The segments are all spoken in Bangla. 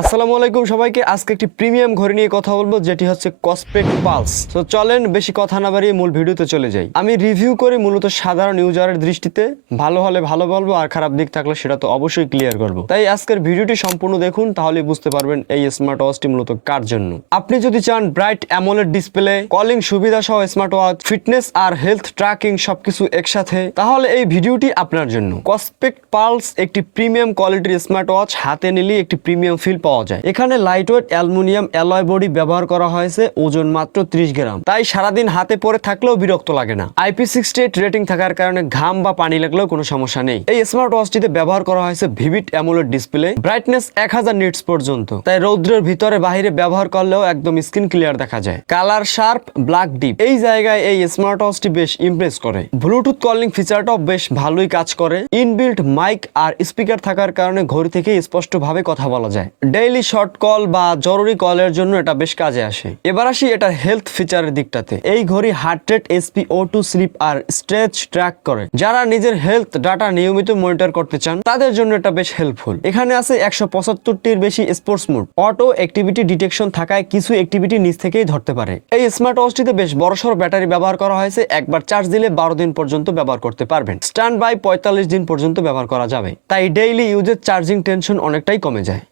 আসসালামু আলাইকুম সবাইকে। আজকে একটি প্রিমিয়াম ঘড়ি নিয়ে কথা বলব, যেটি হচ্ছে কসপেক্ট পালস তো চলেন, বেশি কথা না বাড়িয়ে মূল ভিডিওতে চলে যাই। আমি রিভিউ করি মূলত সাধারণ ইউজারের দৃষ্টিতে। ভালো হলে ভালো বলব, আর খারাপ দিক থাকলে সেটা তো অবশ্যই ক্লিয়ার করব। তাই আজকের ভিডিওটি সম্পূর্ণ দেখুন তাহলে বুঝতে পারবেন এই স্মার্ট ওয়াচটি মূলত কার জন্য। আপনি যদি চান ব্রাইট অ্যামোলেড ডিসপ্লে কলিং সুবিধা সহ স্মার্ট ওয়াচ ফিটনেস আর হেলথ ট্র্যাকিং সবকিছু একসাথে, তাহলে এই ভিডিওটি আপনার জন্য। কসপেক্ট পালস একটি প্রিমিয়াম কোয়ালিটির স্মার্ট ওয়াচ হাতে নিলে একটি প্রিমিয়াম ফিল পাওয়া যায়। এখানে লাইটওয়েট অ্যালুমিনিয়াম অ্যালয় বডি ব্যবহার করা হয়েছে, ওজন মাত্র 30 গ্রাম। তাই সারাদিন হাতে পরে থাকলেও বিরক্ত লাগে না। আইপি সিক্সটি এইট রেটিং থাকার কারণে ঘাম বা পানি লাগলেও কোনো সমস্যা নেই। এই স্মার্ট ওয়াচটিতে ব্যবহার করা হয়েছে ভিভিড অ্যামোলেড ডিসপ্লে ব্রাইটনেস এক হাজার নিটস পর্যন্ত। তাই রৌদ্রের ভিতরে বাইরে ব্যবহার করলেও একদম স্ক্রিন ক্লিয়ার দেখা যায়। কালার শার্প ব্ল্যাক ডিপ এই জায়গায় এই স্মার্ট ওয়াচটি বেশ ইমপ্রেস করে। ব্লুটুথ কলিং ফিচারটাও বেশ ভালোই কাজ করে। ইনবিল্ট মাইক আর স্পিকার থাকার কারণে ঘড়ি থেকে স্পষ্টভাবে কথা বলা যায়। ডেইলি শর্ট কল বা জরুরি কলের জন্য এটা বেশ কাজে আসে। এবার আসি এটার হেলথ ফিচারের দিকটাতে। এই ঘড়ি heart rate SP O two sleep আর স্ট্রেচ ট্র্যাক করে। যারা নিজের হেলথ ডাটা নিয়মিত মনিটর করতে চান, তাদের জন্য এটা বেশ হেল্পফুল এখানে আছে একশো পঁচাত্তরটির বেশি sports mode auto activity detection থাকায় কিছু অ্যাক্টিভিটি নিজ থেকেই ধরতে পারে। এই স্মার্ট ওয়াচটিতে বেশ বড়সড় ব্যাটারি ব্যবহার করা হয়েছে। একবার চার্জ দিলে বারো দিন পর্যন্ত ব্যবহার করতে পারবেন। স্ট্যান্ড বাই পঁয়তাল্লিশ দিন পর্যন্ত ব্যবহার করা যাবে। তাই ডেইলি ইউজের চার্জিং টেনশন অনেকটাই কমে যায়।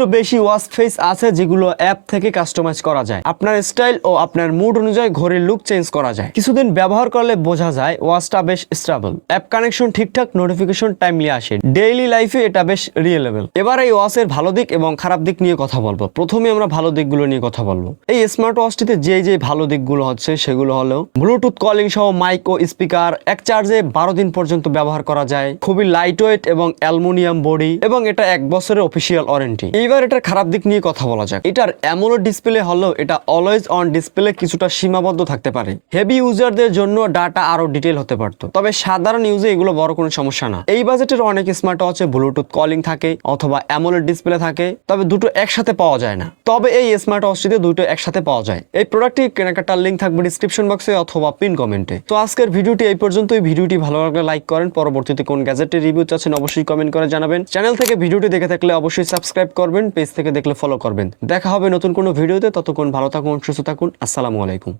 দুইশোটিরও বেশি ওয়াচ ফেস আছে যেগুলো অ্যাপ থেকে কাস্টমাইজ করা যায়। আপনার স্টাইল ও আপনার মুড অনুযায়ী ঘড়ির লুক চেঞ্জ করা যায়। কিছুদিন ব্যবহার করলে বোঝা যায় ওয়াচটা বেশ স্টেবল অ্যাপ কানেকশন ঠিকঠাক নোটিফিকেশন টাইমলি আসে। ডেইলি লাইফে এটা বেশ রিয়েলেবল এবার এই ওয়াচের ভালো দিক এবং খারাপ দিক নিয়ে কথা বলব। প্রথমে আমরা ভালো দিকগুলো নিয়ে কথা বলব। এই স্মার্ট ওয়াচটিতে যে যে ভালো দিকগুলো হচ্ছে সেগুলো হলো ব্লুটুথ কলিং সহ মাইক ও স্পিকার এক চার্জে বারো দিন পর্যন্ত ব্যবহার করা যায়। খুবই লাইট ওয়েট এবং অ্যালুমিনিয়াম বডি এবং এটা এক বছরের অফিসিয়াল ওয়ারেন্টি এইবার এটার খারাপ দিক নিয়ে কথা বলা যাক। এটার অ্যামোলেড ডিসপ্লে হলেও এটা অলওয়েজ অন ডিসপ্লে কিছুটা সীমাবদ্ধ থাকতে পারে। হেভি ইউজারদের জন্য ডাটা আরও ডিটেল হতে পারতো। তবে সাধারণ ইউজে এগুলো বড় কোনো সমস্যা না। এই বাজেটের অনেক স্মার্ট ওয়াচে ব্লুটুথ কলিং থাকে, অথবা অ্যামোলেড ডিসপ্লে থাকে, তবে দুটো একসাথে পাওয়া যায় না। তবে এই স্মার্ট ওয়াচটিতে দুটো একসাথে পাওয়া যায়। এই প্রোডাক্টটি কেনাকাটার লিঙ্ক থাকবে ডিসক্রিপশন বক্সে অথবা পিন কমেন্টে তো আজকের ভিডিওটি এই পর্যন্তই। ভিডিওটি ভালো লাগলে লাইক করেন। পরবর্তীতে কোন গ্যাজেটের রিভিউ চাচ্ছেন অবশ্যই কমেন্ট করে জানাবেন। চ্যানেল থেকে ভিডিওটি দেখে থাকলে অবশ্যই সাবস্ক্রাইব করবেন পেজ থেকে দেখলে ফলো করবেন। দেখা হবে নতুন কোনো ভিডিওতে, ততক্ষণ ভালো থাকুন, সুস্থ থাকুন, আসসালামু আলাইকুম।